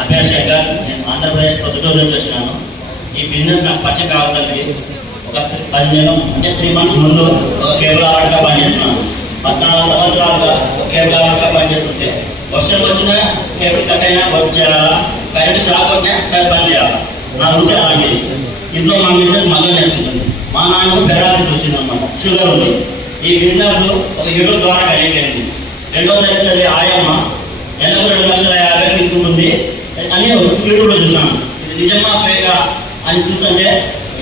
అభ్యాస్ శంకర్. నేను ఆంధ్రప్రదేశ్ పొద్దుటూరు నుంచి వచ్చినాను. ఈ బిజినెస్ నాకు పరిచయం కావడానికి ఒక 10 నెలలు అంటే 3 months ముందు ఒక కేబుల్ ఆర్డర్గా పనిచేస్తున్నాను. 14 సంవత్సరాలుగా కేబుల్ ఆర్డర్గా పనిచేస్తుంటే వర్షం వచ్చినా కేబుల్ కట్ అయినా వర్క్ చేయాలా, కరెంటు షాక్ వచ్చినా పని చేయాలా. నా రుచి అలాంటిది. ఇంట్లో మా బిజినెస్ మగ్గం వేసుకుంటుంది. మా నాన్నకు పెరాలసిస్ వచ్చిందన్నమాట, షుగర్ ఉంది. ఈ బిజినెస్ ఒక యూట్యూబ్ ద్వారా కలిగిపోయింది. 2వ తరగతి చదివే ఆయమ్మ నెలకు 2,50,000 తీసుకుంటుంది అని యూట్యూబ్లో చూసాను. ఇది నిజమా ఫేకా అని చూస్తుంటే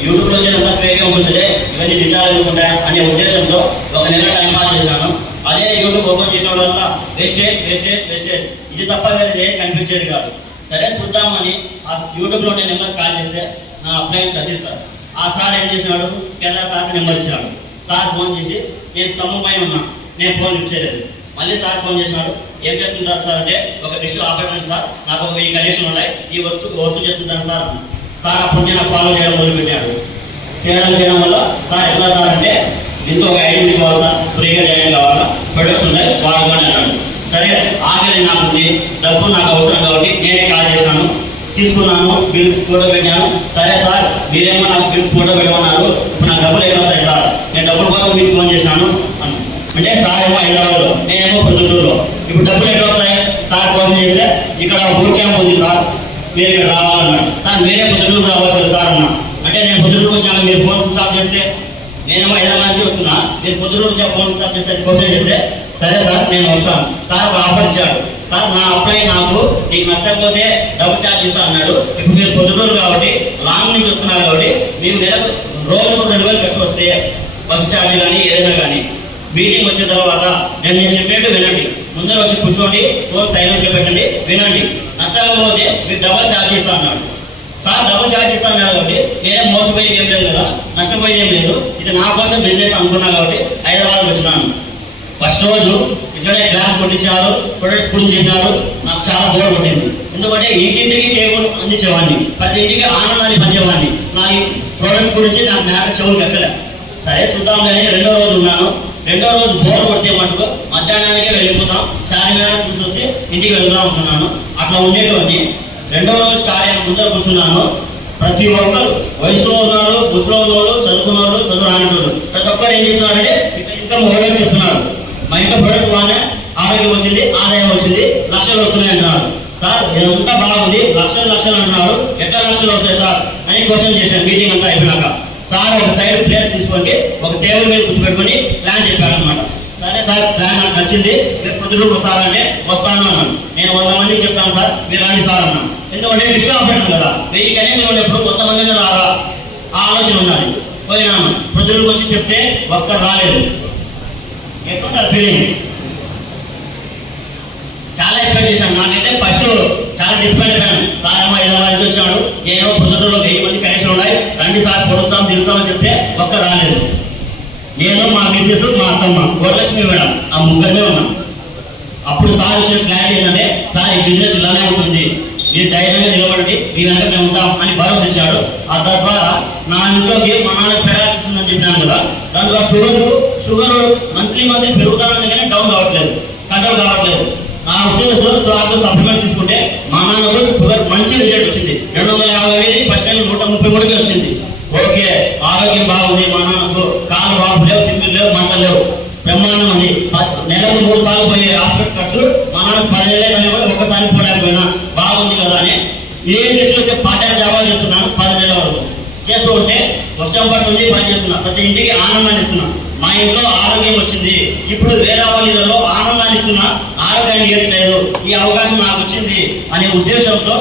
యూట్యూబ్లో వచ్చినంత ఫేకే ఉంటుంది, ఇవన్నీ నిజాలు ఉంటాయి అనే ఉద్దేశంతో ఒక నెల టైం పాస్ చేశాను. అదే యూట్యూబ్ ఓపెన్ చేసిన వల్ల వేస్టేజ్ వేస్టేజ్ వేస్టేజ్, ఇది తప్ప వేరేది ఏం కనిపించేది కాదు. సరే చూద్దామని ఆ యూట్యూబ్లో నేను నెంబర్ కాల్ చేస్తే నా అప్లైన్ చదివిస్తాను. ఆ సార్ ఏం చేసినాడు, కేంద్ర సార్కి నెంబర్ ఇచ్చినాడు. సార్ ఫోన్ చేసి నేను స్తంభం పైన ఉన్నా, నేను ఫోన్ లిఫ్ట్ చేయలేదు. మళ్ళీ సార్ ఫోన్ చేసినాడు. ఏం చేస్తుంటారు సార్ అంటే, ఒక డిష్ ఆపరేషన్ సార్, నాకు ఒక 1000 కనెక్షన్లు ఉన్నాయి, ఈ వర్క్ చేస్తుంటాను సార్. సార్ అప్పుడు నేను ఫాలో చేయడం మొదలుపెట్టాడు. చేయడం వల్ల సార్ ఎట్లా సార్ అంటే, దీంతో ఒక ఐడి తీసుకోవాలి సార్, ఫ్రీగా జాయిన్ కావాలా, ప్రొడక్ట్స్ ఉన్నాయి వాడుకోండి అన్నాడు. సరే ఆకలి నాకు ఉంది, డబ్బు నాకు అవసరం కాబట్టి నేనే కాల్ చేశాను, తీసుకున్నాను, బిల్ ఫోటో పెట్టాను. సరే సార్ మీరేమో నాకు బిల్ ఫోటో పెట్టమన్నారు, ఇప్పుడు నాకు డబ్బులు ఎక్కడ వస్తాయి సార్, నేను డబ్బుల కోసం మీకు ఫోన్ చేశాను అంటే సార్ ఏమో హైదరాబాద్లో, నేనేమో పొద్దుటూరులో. ఇప్పుడు డబ్బులు ఎక్కడ వస్తాయి సార్ కోసం చేస్తే, ఇక్కడ బూట్ క్యాంప్ ఉంది సార్, మీరు ఇక్కడ రావాలన్నాడు. సార్ మీరే పొద్దుటూరు రావచ్చు సార్ అన్నా. అంటే నేను పొద్దుటూరుకు వచ్చాను, మీరు ఫోన్ స్టాప్ చేస్తే, నేనేమో హైదరాబాద్ నుంచి వస్తున్నా, మీరు పొద్దుటూరు ఫోన్ స్టాప్ చేస్తే క్వశ్చన్ చేస్తే, సరే సార్ నేను వస్తాను సార్. ఒక ఆఫర్ ఇచ్చాడు సార్, నా అప్లై నాకు నీకు నచ్చకపోతే డబుల్ ఛార్జ్ ఇస్తా అన్నాడు. ఇప్పుడు మీరు పొద్దుటూరు కాబట్టి లాంగ్ నుంచి వస్తున్నారు కాబట్టి మీకు నెలకు రోజుకు 2,000 ఖర్చు వస్తే బస్ ఛార్జ్ కానీ ఏదైనా కానీ. మీటింగ్ వచ్చిన తర్వాత నేను చెప్పినట్టు వినండి, ముందర వచ్చి కూర్చోండి, ఫోన్ సైలెంట్గా పెట్టండి, వినండి. నచ్చకపోతే మీరు డబుల్ ఛార్జ్ ఇస్తా అన్నాడు. సార్ డబుల్ ఛార్జ్ ఇస్తా అన్నాడు కాబట్టి నేనే మోసపోయేది ఏం లేదు కదా, నష్టపోయేది ఏం లేదు. ఇది నా కోసం బిజినెస్ అనుకున్నా కాబట్టి హైదరాబాద్ వచ్చినాను. ఫస్ట్ రోజు ఇక్కడే క్లాస్ కొట్టించారు, ప్రొడక్ట్స్ పూజ చేశారు. నాకు చాలా బోర్ కొట్టింది. ఎందుకంటే ఇంటింటికి కేబుల్ అందించేవాడిని, ప్రతి ఇంటికి ఆనందాన్ని పంచేవాడిని. నా ఈ ప్రోడక్ట్ గురించి నాకు మేక చెవులు ఎక్కలే. సరే చూద్దాం కానీ 2వ రోజు ఉన్నాను. 2వ రోజు బోర్ కొడితే మటుకు మధ్యాహ్నానికే వెళ్ళిపోతాం, చార్మినార్ చూసి వచ్చి ఇంటికి వెళ్దాం అనుకున్నాను. అట్లా ఉండేటువంటి 2వ రోజు కార్యం ముందర కూర్చున్నాను. ప్రతి ఒక్కరు వయసులో ఉన్నారు, ముసలో ఉన్నోళ్ళు, చదువుకున్న వాళ్ళు, చదువు రాని వాళ్ళు, ప్రతి ఒక్కరు ఏం చెప్తున్నారంటే ఇంకా మొదలు చెప్తున్నారు. మా ఇంట్లో ప్రొడక్ట్ బాగానే ఆరోగ్యం వచ్చింది, ఆదాయం వచ్చింది, లక్షలు వస్తున్నాయి అంటున్నారు. సార్ ఎంత బాగుంది, లక్షలు అంటున్నారు, ఎట్లా లక్షలు వస్తాయి సార్ అని క్వశ్చన్ చేశాను. మీటింగ్ అంతా అయిపోయినాక సార్ ఒక సైడ్ ప్లేస్ తీసుకొని ఒక టేబుల్ మీద కూర్చోబెట్టుకొని ప్లాన్ చెప్పాను అనమాట. సరే సార్ ప్లాన్ నాకు నచ్చింది, మీరు పొద్దుటూరు వస్తారంటే వస్తాను అన్నాను. నేను 100 మందికి చెప్తాను సార్, మీరు రాని సార్ అన్నాను. ఎందుకంటే డిష్ ఆపరేషన్ కదా, 1000 కనెక్షన్ ఉన్నప్పుడు 100 మందిని రారా ఆ ఆలోచన ఉన్నది. పోయినాను, పొద్దుటూరుకు వచ్చి చెప్తే ఒక్కరు రాలేదు. ఎట్లుంటుంది ఫీలింగ్? చాలా ఎక్స్పెక్ట్ చేశాను. నాకైతే ఫస్ట్ చాలా డిస్పాయింట్ అయిపోయాను. సార్ ఏమో హైదరాబాద్ వచ్చాడు, నేను పొద్దుటూరులో 1000 మంది కనెక్షన్ ఉన్నాయి, రండి సార్ పొడుస్తాం తిరుగుతామని చెప్తే ఒక్క రాలేదు. నేను, మా మిసెస్, మా అత్తమ్మ, వరలక్ష్మి మేడం, ఆ ముగ్గురమే ఉన్నాం. అప్పుడు సార్ వచ్చిన క్లారిటీ ఏంటంటే, సార్ ఈ బిజినెస్ ఇలానే ఉంటుంది, మీరు ధైర్యంగా నిలబడండి, మీ వెంట మేము ఉంటాం అని భరోసా ఇచ్చాడు. ఆ తద్వారా నా ఇంట్లోకి మా నాన్నకి పెరాలసిస్ ఉందని చెప్పినాను కదా, దానివల్ల షుగర్ మంత్లీ పెరుగుతానని కానీ డౌన్ కావట్లేదు, కంట్రోల్ కావట్లేదు. నా ఉద్దేశంలో సప్లిమెంట్ తీసుకుంటే మా నాన్నకు షుగర్ మంచి రిజల్ట్ వచ్చింది. 250 ఫస్ట్ టైం 133 వచ్చింది. ఓకే, ఆరోగ్యం బాగుంది. మా నాన్నకు కాలు వాపు లేవు, తిమ్మిలు లేవు, మంటలు లేవు, బ్రహ్మాండం ఉంది. నెలకు 3 సార్లు పోయే హాస్పిటల్ ఖర్చు మా నాన్నకు 10 నెలలే కానీ ఒక్కసారి పోలేకపోయినా బాగుంది కదా అని ఏ దృష్టిలో పార్ట్ టైం జాబ్ చేస్తున్నాను. 10 నెలల వరకు చేస్తూ ఉంటే వర్షం పడుతుంది, పని చేస్తున్నా, ప్రతి ఇంటికి ఆనందాన్ని ఇస్తున్నా. మా ఇంట్లో ఆరోగ్యం వచ్చింది. ఇప్పుడు వేరే వాళ్ళలో ఆనందాన్ని ఇస్తున్నా, ఆరోగ్యాన్ని ఇవ్వట్లేదు, ఈ అవకాశం నాకు వచ్చింది అనే ఉద్దేశంతో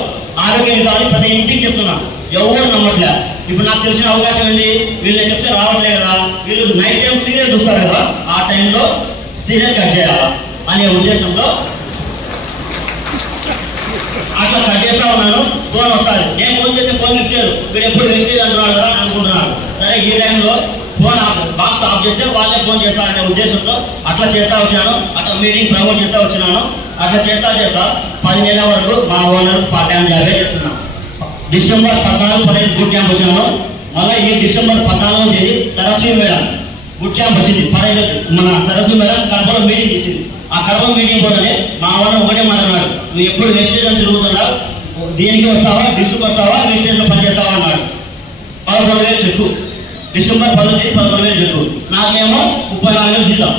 ఆరోగ్యం కావాలి ప్రతి ఇంటికి చెప్తున్నా. ఎవరు నమ్మట్లే. ఇప్పుడు నాకు తెలిసిన అవకాశం ఏంటి, వీళ్ళు చెప్తే రావట్లే కదా, వీళ్ళు నైట్ టైం సీరియల్ చూస్తారు కదా, ఆ టైంలో సీరియల్ కట్ చేయాలా అనే ఉద్దేశంతో అట్లా కట్ చేస్తా ఉన్నాను. ఫోన్ వస్తుంది, నేను ఫోన్ చేస్తే ఫోన్ ఇచ్చారు, వీడు ఎప్పుడు వేస్టేజ్ అంటున్నాడు కదా అనుకుంటున్నారు. సరే ఈ టైంలో ఫోన్ బాక్స్ ఆఫ్ చేస్తే వాళ్ళే ఫోన్ చేస్తారనే ఉద్దేశంతో అట్లా చేస్తా వచ్చాను. అట్లా మీటింగ్ ప్రమోట్ చేస్తా వచ్చినాను. అట్లా చేస్తా 10 నెలల వరకు మా ఓనర్ పార్ట్ టైం జాబే చేస్తున్నాను. డిసెంబర్ 14, 15 బూట్ క్యాంప్ వచ్చాను. మళ్ళీ ఈ డిసెంబర్ 14వ తేదీ సరస్వతి మేడం బూట్ క్యాంప్ వచ్చింది. 15 మన సరస్వతి మేడం కడపలో మీటింగ్ చేసింది. ఆ కడప మీటింగ్ పోగానే మా ఓనర్ ఒకటే మాట్లాడు, నువ్వు ఎప్పుడు వేస్టేజ్ అని తిరుగుతున్నావు, దీనికి వస్తావా, డిస్ట్రిక్ట్ వస్తావా, రిజిస్ట్రేషన్లో పనిచేస్తావా అన్నాడు. 11,000 చెక్కు, డిసెంబర్ 11,000 చెక్కు, నాకేమో 34,000 జీతం.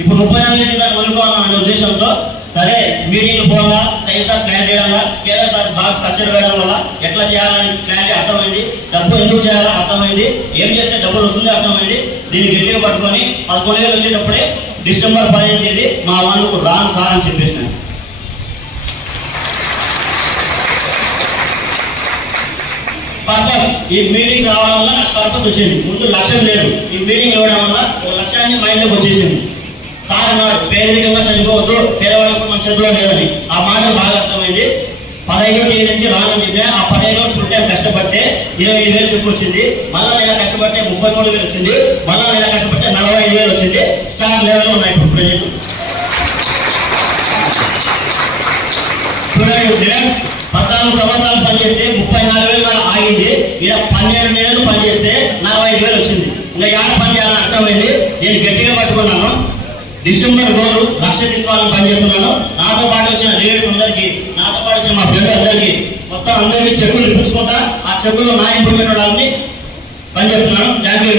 ఇప్పుడు 34,000 జీతాన్ని వదులుకోవాలన్న ఉద్దేశంతో సరే మీటింగ్లు పోగా సైతం ప్లాన్ చేయడంగా కేంద్ర సార్ బాగా స్ట్రక్చర్ వేయడం వల్ల ఎట్లా చేయాలని ప్లాన్ అర్థమైంది, డబ్బు ఎందుకు చేయాలో అర్థమైంది, ఏం చేస్తే డబ్బులు వస్తుంది అర్థమైంది. దీన్ని గట్టిగా పట్టుకొని 11,000 వచ్చేటప్పుడే డిసెంబర్ 15 తేదీ మా వాళ్ళకు రాను సార్ అని చెప్పేసినాను. పర్పస్, ఈ మీటింగ్ రావడం వల్ల నాకు పర్పస్ వచ్చింది. ముందు లక్ష్యం లేదు, ఈ మీటింగ్ ఇవ్వడం వల్ల ఒక లక్ష్యాన్ని మైండ్లోకి వచ్చేసింది. సార్ అన్నాడు పేదరికంగా చనిపోవద్దు, పేదవాళ్ళకు మన చేతిలో లేదని. ఆ మాట బాగా అర్థమైంది. 15వ తేదీ నుంచి రానని చెప్పిన ఆ 15 రోజులు ఫుల్ టైం కష్టపడితే 25,000 చెప్పు వచ్చింది. మళ్ళా నెల కష్టపడితే 33,000 వచ్చింది. మళ్ళా నెల కష్టపడితే 45,000 వచ్చింది. స్టాక్ లెవెల్ ఉన్నాయి ఇప్పుడు ప్రజెంట్. చూడండి, 14 సంవత్సరాలు పనిచేస్తే 34,000 ఆగింది. ఇలా 12 నెలలు పనిచేస్తే 45,000 వచ్చింది. ఇంకా ఎలా పని చేయాలని అర్థమైంది. నేను గట్టిగా పట్టుకున్నాను. డిసెంబర్ రోజు లక్ష తీసుకోవాలని పనిచేస్తున్నాను. నాతో పాటు వచ్చిన లీడర్స్ అందరికీ, నాతో పాటు వచ్చిన మా ఫ్రెండ్ అందరికీ, మొత్తం అందరికీ చెక్కులు ఇప్పించుకుంటా ఆ చెక్కులు నా ఇంప్రూవ్మెంట్ అవడానికి పనిచేస్తున్నాను. Thank you.